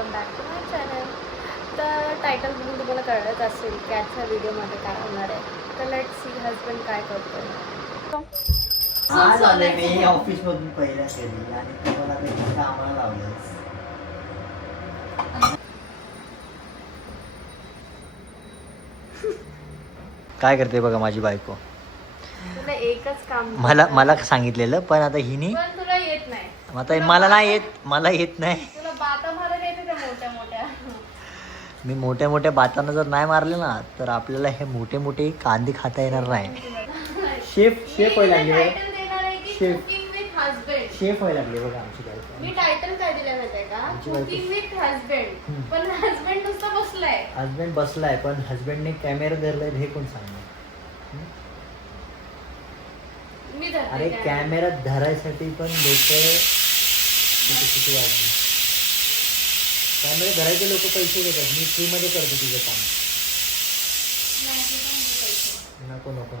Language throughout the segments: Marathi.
Welcome back to my channel. तर टायटल बघून तुम्हाला कळलंच असेल की आजच्या व्हिडिओमध्ये काय होणार आहे. तर लेट्स सी हजबंड काय करतो. आज आले मी ऑफिसमधून पहिल्या केली आणि तुम्हाला ते कामाला लावलंस. काय करते बघा माझी बायको. तुला एकच काम मला सांगितलेलं पण आता हिने पण तुला येत नाही. आता मला येत नाही. तुला बाता मारायला येते त्या मोठ्या मोठ्या. मी मोठ्या मोठ्या बातांना जर नाही मारले ना तर आपल्याला हे मोठे मोठे कांदे खाता येणार नाही. शेफ व्हायला लागले शेफ व्हायला लागले बघा आमची बायको. मी टायटल काय दिलं माहितीये का, कुकिंग विथ हजबंड. पण हजबंड नुसता बसलाय. हजबंड बसलाय पण हजबंडने कॅमेरा धरलाय हे कोण सांगणार. मी अरे कॅमेरा धरायसाठी पण लोक किती वाजले. कॅमेरा धरायचे लोक पैसे घेतात. मी फ्री मध्ये करतो तुझं काम. नको नको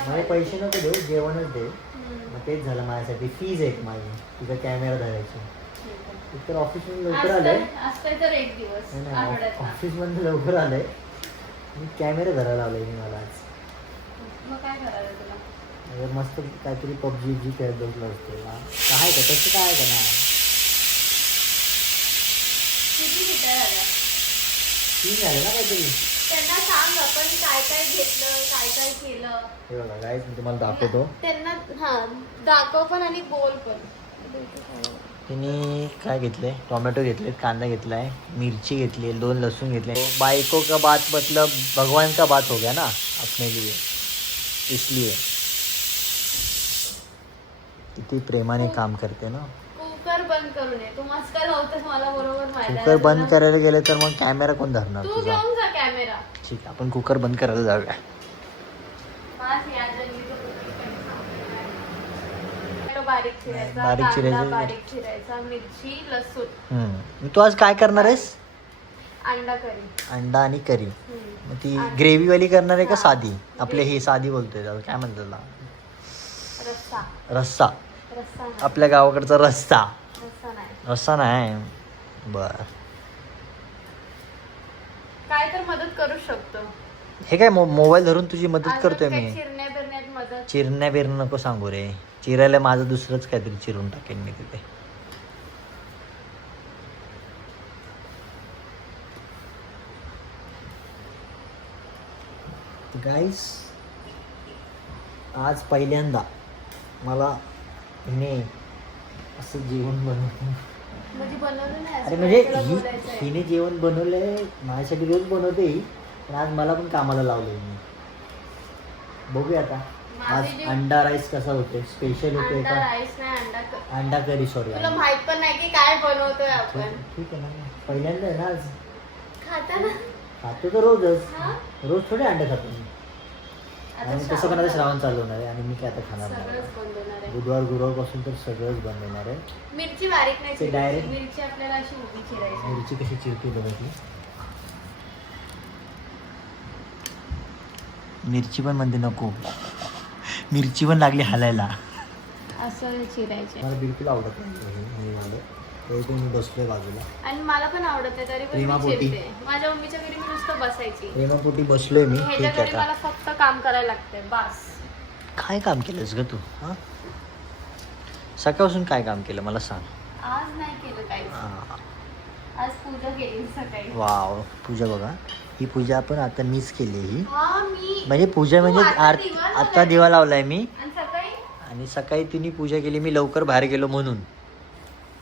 मला पैसे नको देऊ, जेवणच दे. मग तेच झालं माझ्यासाठी. फीज आहे माझी तुझा कॅमेरा धरायची. तर ऑफिसमध्ये लवकर आलंय. ऑफिसमध्ये लवकर आलंय. मी कॅमेरा धरायला आलोय मी मला आज. मग काय करायचं तुला? मस्त काहीतरी पबजी खेळत बसलो असतो. काय का तसं काय का ना. तीन झाले ना काहीतरी. त्यांना सांग आपण काय काय घेतलं, काय काय केलं. हे बघा गाईस मी तुम्हाला दाखवतो. त्यांना दाखव पण आणि बोल पण. तिने काय घेतलंय, टोमॅटो घेतले, कांदा घेतलाय, मिरची घेतली, 2 लहसुन घेतले. बाइको का बात मतलब भगवान का बात हो गया ना अपने लिए, इसलिए किती प्रेमाने काम करते ना. कुकर बंद करू नये. तू मस्त नव्हतं मला बरोबर माहिती. कुकर बंद करायला गेले तर मग कॅमेरा कोण धरणार तू तुझा. घेऊन जा कॅमेरा. ठीक आहे आपण कुकर बंद करायला जाऊया. बारीक चिरायचा, बारीक चिरायचा, मिरची, लसूण. तू आज काय करणार आहेस. अंडा करी. अंडा आणि करी. मग ती ग्रेव्ही वाली करणार आहे का साधी. आपले हे साधी बोलतोय काय म्हणतात त्याला. रस्सा. आपल्या गावाकडचा रस्सा. रस्सा नाही. बर काय तर मदत करू शकतो. हे काय मोबाईल धरून तुझी मदत करतोय मी. चिरण्या बिरण्यात मदत. चिरण्या बिरणं नको सांगू रे. चिरायला माझं दुसरंच काहीतरी चिरून टाकेन मी तिथे. गाईस आज पहिल्यांदा मला हिने असं जेवण बनवलं. अरे म्हणजे हिने जेवण बनवलंय माझ्यासाठी. रोज बनवते ही पण आज मला पण कामाला लावलंय मी. बघूया आता आज अंडा राईस कसा होते. स्पेशल होते का अंडा करी. सॉरी तुला माहित पण नाही की काय बनवतोय आपण. ठीक आहे ना. पहिल्यांदा आहे ना आज. खाता ना. खातो तर रोजच. रोज थोडे अंडे खातो मी. आणि तसं पण आता श्रावण चालू होणार आहे आणि मी काय आता खाणार नाही. बुधवार गुरुवारपासून तर सगळंच बंद होणार आहे. मिरची बारीक नाही डायरेक्ट मिरची आपल्याला अशी उभी चिरायची. मिरची कशी चिरते बघितली. मिरची पण म्हणते नको. मिरची पण लागली हालायला. असं चिरायचे. मला बिलकुल आवडत नाही. मी बसलोय बाजूला. आणि मला पण आवडत नाही तरी पण मी चिरते. माझ्या मम्मीच्या घरी मी नुसतं बसायची. प्रेमापोटी बसलोय मी. ह्याच्या घरी मला फक्त काम करायला लागतंय बस. काय काम केलंस ग तू. सकाळपासून काय काम केलं मला सांग. आज नाही केलं काही. आज पूजा केली सकाळी. वाव पूजा बघा. ही पूजा पण आता मीच केली. ही मी म्हणजे पूजा म्हणजे आता दिवा लावलाय मी. आणि सकाळी तिने पूजा केली. मी लवकर बाहेर गेलो म्हणून.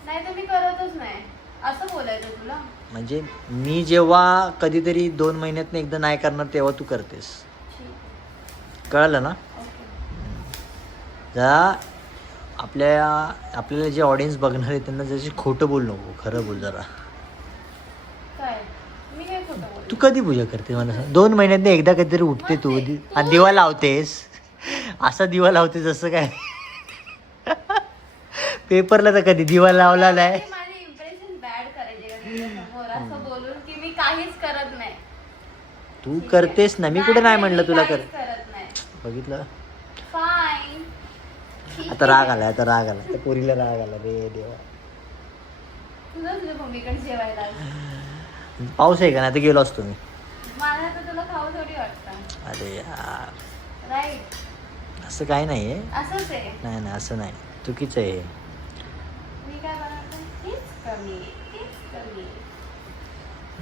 नाही तर मी करतच नाही असं बोलायचं तुला. म्हणजे मी जेव्हा कधीतरी 2 महिन्यातनं एकदा नाही करणार तेव्हा तू करतेस. कळलं ना. जरा आपल्याला जे ऑडियन्स बघणार आहे त्यांना जशी खोटं बोल नको. खरं बोल जरा. तू कधी पूजा करते मला सांग. 2 महिन्यातनं एकदा कधीतरी उठते तू आणि दिवा लावतेस. असा दिवा लावते जसं काय पेपरला तर कधी दिवा लावला नाही. माझे इम्प्रेशन बॅड करायचे समोर असं बोलून की मी काहीच करत नाही. तू करतेस ना. मी कुठे नाही म्हणलं तुला कर. करत नाही. बघितलं. फाईन. आता राग आला. त्या पोरीला राग आला रे देवा. तुझं तुझ्या मम्मीकडे जेवायला पाऊस आहे का नाही तर गेलो असतो मी. मला तर तुला खाऊ थोडी वाटतं. अरे यार राईट असं काही नाही आहे. असंच आहे. नाही नाही असं नाही, चुकीचं आहे. मी काय बनवते तीच कमी तीच कमी.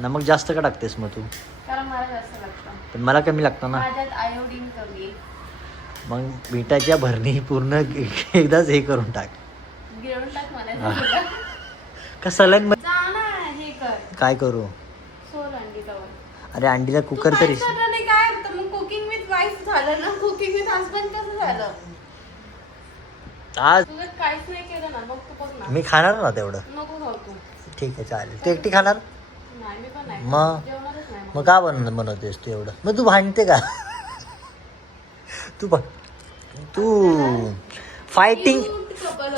नमक जास्त का टाकतेस मग तू? कारण मला जास्त लागतं. पण मला कमी लागतं ना. माझ्यात आयोडीन कमी. मग मिठाच्या भरणी पूर्ण एकदाच हे करून टाक. गिळून टाक मला. का सलन जा ना हे कर. काय करू? सोल अंडी तवर. अरे अंडीचा कुकर तरी. नाही काय होतं मग कुकिंग विथ वाईफ झालं ना. कुकिंग विथ हसबंड कसं झालं? आज तुझं काहीच नाही केलं ना मग तू बघ ना. मी खाणार ना तेवढं. नको खाऊ तू. ठीक आहे चालेल. तू एकटी खाणार? नाही मी पण नाही. मग जेवणारच नाही मग का बनवतेस तू एवढं? मग तू भांडते का? तू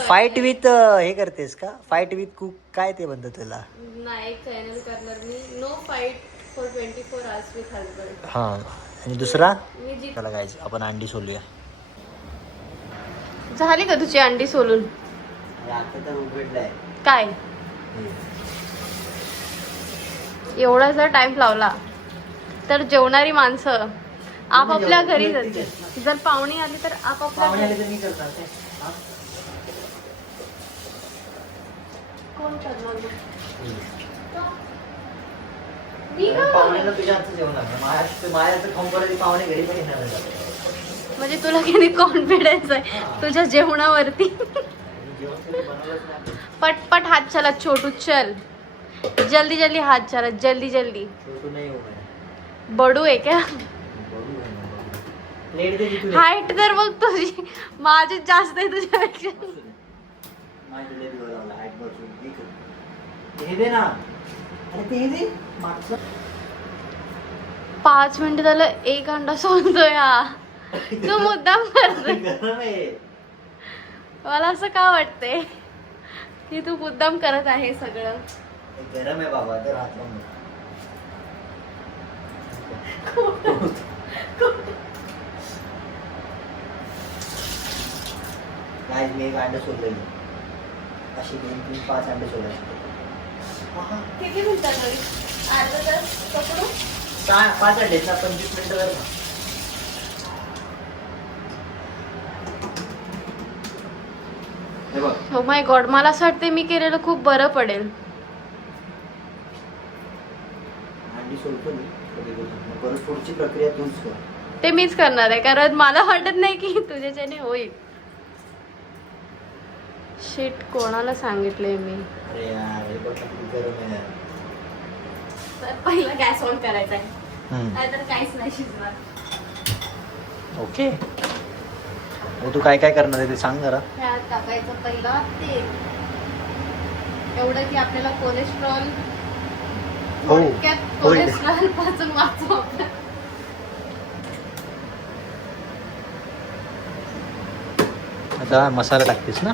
फाईट विथ हे करतेस का? फाईट विथ कुक काय ते म्हणतात त्याला? नाही चॅनल करणार मी. No fight for 24 hours with husband. हां आणि दुसरा मी जी त्याला काय आपण अंडी सोलूया. झाली का तुझी अंडी सोलून? आता तर उघडलंय काय एवढा जर टाइम लावला तर जेवणारी माणसं आपापल्या घरी जाते. जर पाहुणी आली तर आपापल्या घरी. कोण करणार मग? मी का पाहुण्याला तुझ्या हातचं जेवण लागतं. माझ्याचं खाऊन परत पाहुणे घरी पण येणार नाही. म्हणजे तुला किती कॉन्फिडन्स आहे तुझ्या जेवणावरती. पटपट हात चला छोटू चल. जल्दी जल्दी हाथ चला जल्दी जल्दी. छोटू नाही हो मैं. बडू आहे क्या? प्लेट दे तू. हाईट तर बघ तुझी माझी जास्त आहे तुझ्यापेक्षा. माझं लय दिवस लावला हाईट बसून. हे दे ना. अरे ते दे मागचं. 5 मिनिट झालं एक अंडा सोलतोय हा. तू मुद्दाम करतोय. गरम आहे. मला असं का वाटतंय की तू मुद्दाम करत आहे सगळं. गरम आहे बाबा तर हात लावून. काय मी एक अंडे सोडलेली अशी 2, 3, 5 अंडे सोडायचे. किती मिनिटात होईल? अर्धा तास पकडू? 5 अंडेच ना 25 मिनिटं कर ना. हे बघ हो माय गॉड मला असं वाटतं मी केलेलं खूप बरं पडेल. अंडी सोडतो मी मग परत पुढची प्रक्रिया तूच कर. ते मीच करणार आहे कारण मला वाटत नाही की तुझ्याच्याने होईल. शिट कोणाला सांगितलंय मी? अरे यार हे बघ किती गरम आहे. तर पहिला गॅस ऑन करायचा आहे नाहीतर काहीच नाही शिजणार. ओके तू काय काय करणार आहे ते सांग जरा. ह्यात टाकायचं पहिला तेल एवढं की आपल्याला कोलेस्ट्रॉल हो कोलेस्ट्रॉल पासून वाचू. आता मसाला टाकतेस ना.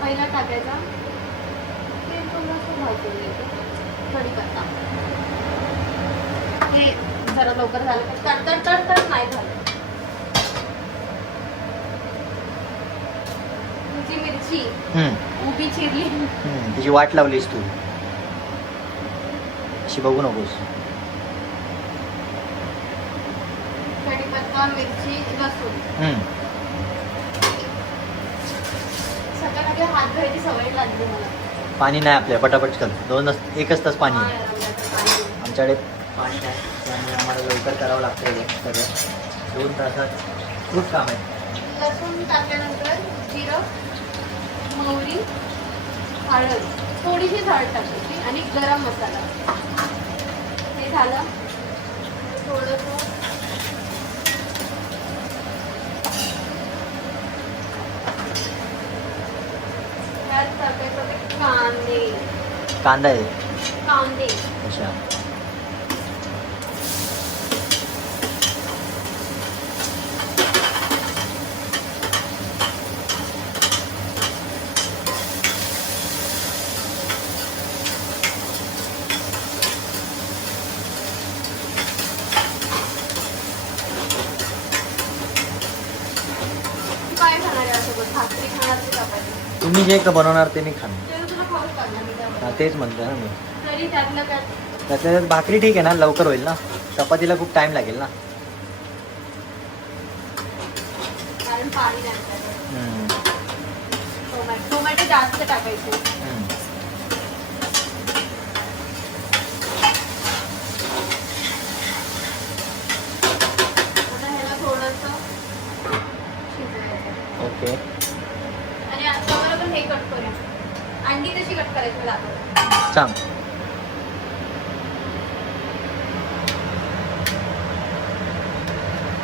पहिला टाकायचा तेल थोडंसं भाजून घ्यायचं. कढीपत्ता हे जरा लवकर झालं तर नाही झालं. तुझी मिरची उभी चिरली तिची वाट लावलीस तू अशी बघू नकोस. कढीपत्ता मिरची लसूण सकाळी हात धुवायची सवय लागली मला. पाणी नाही आपल्या पटापट कर. 1 तास पाणी हा, आहे. पाणी. आमच्याकडे पाणी नाही त्यामुळे आम्हाला लवकर करावं लागतं हे सगळं. 2 तासात खूप काम आहे. लसूण टाकल्यानंतर जिरं मोहरी हळद थोडीशी हळद टाकायची आणि गरम मसाला. हे झालं थोडंसं ह्यात टाकायचं ते कांदा आहे. कांदे अच्छा काय खाणार यासोबत भाकरी खाणार की चपाती? तुम्ही जे बनवणार ते मी खाणार. ते तुला हा तेच म्हणतोय ना मी. तरी त्यातलं काय त्याच्यात भाकरी ठीक आहे ना, लवकर होईल ना. चपातीला खूप टाइम लागेल ना. कारण पाणी नाही टाकायचं. हम्म. टोमॅटो जास्त टाकायचे. हम्म. आता ह्याला थोडंसं शिजवायचं. ओके. आणि आता बरोबर हे कट करूया. अंडी कशी कट करायची मला दाखव. सांग.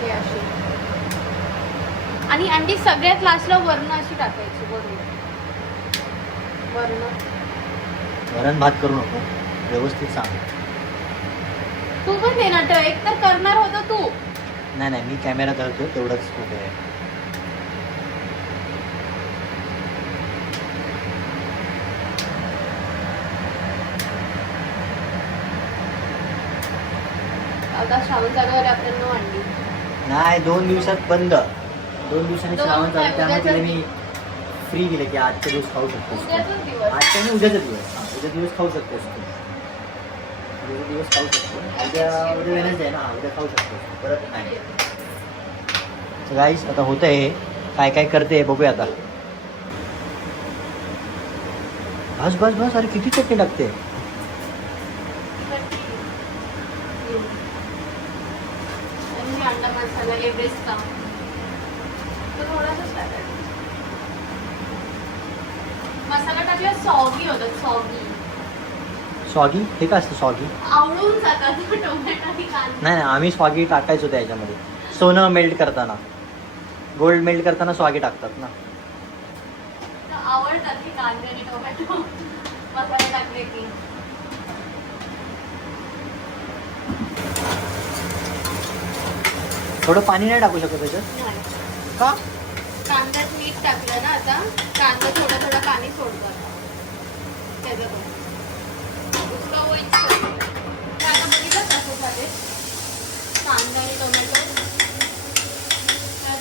हे अशी. आणि अंडी सगळ्यात लास्टला वरण अशी टाकायची. वरण वरण भात करू नको, व्यवस्थित सांग. तू पण दे ना, एक तर करणार होता तू. नाही नाही, मी कॅमेरा धरतो तेवढंच उभे आहे. आता श्रावण जागेवर आपल्याला अंडी. नाही, 2 दिवसात बंद. 2 दिवसांनी दोन श्रावण चालू, काय, त्यामुळे तिला उद्याचाच मी फ्री दिले की आजच्या दिवस खाऊ शकतोस तू. उद्याचाच दिवस. आजच्या आणि उद्याचा दिवस. हां, उद्या दिवस खाऊ शकतोस तू. उद्याचा दिवस खाऊ शकतो. उद्या वेनसडे आहे ना, उद्या खाऊ शकतोस, परत नाही. गाईस आता होतं हे, काय काय करते बघूया आता. बस बस बस, अरे किती चटणी लागते. आणि अंडा मसाला एव्हरेस्टचा तो थोडासाच टाकायचा. मसाला टाकला सॉगी होतं. स्वागी हे काय असतं स्वागी? आवडून जातात टोमॅटो आणि कांदा. नाही नाही, आम्ही स्वागी टाकायचो त्याच्यामध्ये. सोनं मेल्ट करताना, गोल्ड मेल्ट करताना स्वागी टाकतात ना. आवडतात की कांदे आणि टोमॅटो मसाले टाकले की. थोडं पाणी नाही टाकू शकत त्याच्यात नाही. का? कांद्यात मीठ टाकलं ना, आता कांदा थोडं थोडं पाणी सोडतो आता त्याचं पण. उसका वो आता बघितलं कसं झाले कांदा आणि टोमॅटो.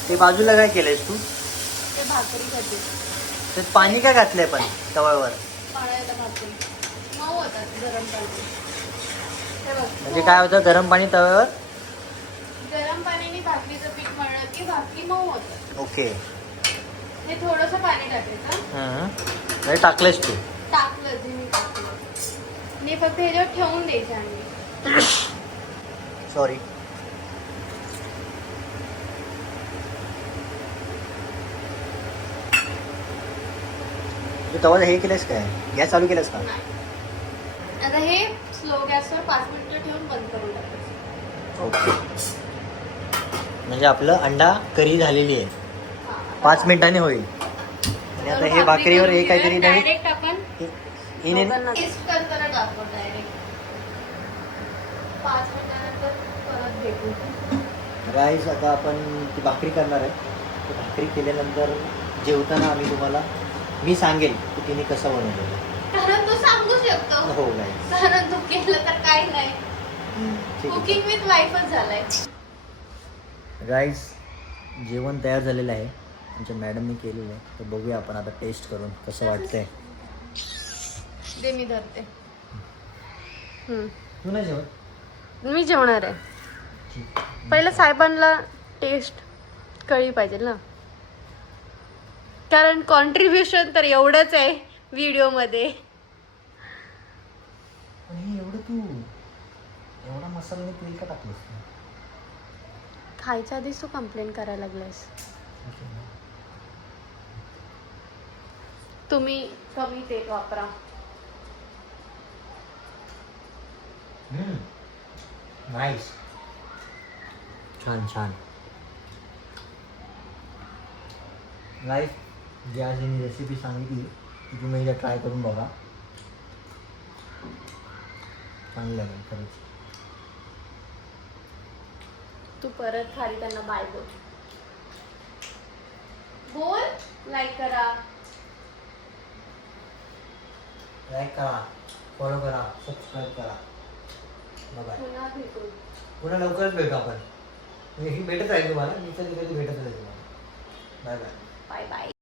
ते बाजूला काय केलंयस तू? ते भाकरी करते. त्यात पाणी काय घातलंय पण तव्यावर? पाण्याला भाकरी मऊ होतात गरम पाणी. हे बघ, म्हणजे काय होतं, गरम पाणी तव्यावर? गरम पाण्याने भाकरीचं पीठ मळलं की भाकरी मऊ होतं. ओके. हे थोडंसं पाणी टाकायचं. म्हणजे टाकलंयस तू? टाकलं जे मी टाकलं. आणि फक्त ह्याच्यावर ठेवून द्यायचं अंडी. सॉरी. तू तवा हे केलंस काय, गॅस चालू केलंस का? नाही. आता हे स्लो गॅसवर 5 मिनिटं ठेवून बंद करून टाकायचं. ओके. म्हणजे आपलं अंडा करी झालेली आहे, हा, 5 मिनिटांनी होईल. आणि आता हे भाकरीवर हे काहीतरी डायरेक्ट आपण हिने टेस्ट करताना टाकतो डायरेक्ट. 5 मिनिटानंतर परत भेटू. राईस आता आपण ती भाकरी करणार आहे. ती भाकरी केल्यानंतर जेवताना आम्ही तुम्हाला मी सांगेल की तिने कसं बनवलेलं. कारण तू सांगू शकतो. हो गाईस. कारण तू केलं तर काही नाही. ठीक आहे. कुकिंग विथ वाईफच झालाय. गाईस जेवण तयार झालेलं आहे, आमच्या मॅडमने केलेलं आहे. तर बघूया आपण आता टेस्ट करून कसं वाटतंय. दे मी धरते. तू नाही जेवण? मी जेवणार आहे. पहिलं साहेबांना टेस्ट कळली पाहिजे ना, कारण कॉन्ट्रीब्युशन तर एवढंच आहे व्हिडिओमध्ये. आणि एवढं तू एवढा मसाल्याने तेल का टाकलंस? खायच्या आधीच तू कंप्लेंट करायला लागलास. तुम्ही कमी तेल वापरा. नाईस. छान छान. गाईस गॅस यांनी रेसिपी सांगितली की तुम्ही एकदा ट्राय करून बघा, चांगली लागेल खरंच. तू परत खाली त्यांना बाय बोल. लाईक करा, लाईक करा, फॉलो करा, सबस्क्राईब करा. बाय. पुन्हा भेटू. पुन्हा लवकरच भेटू आपण. मी भेटत राहील तुम्हाला, मी कधी कधी भेटत राहील तुम्हाला. Bye bye. Bye bye.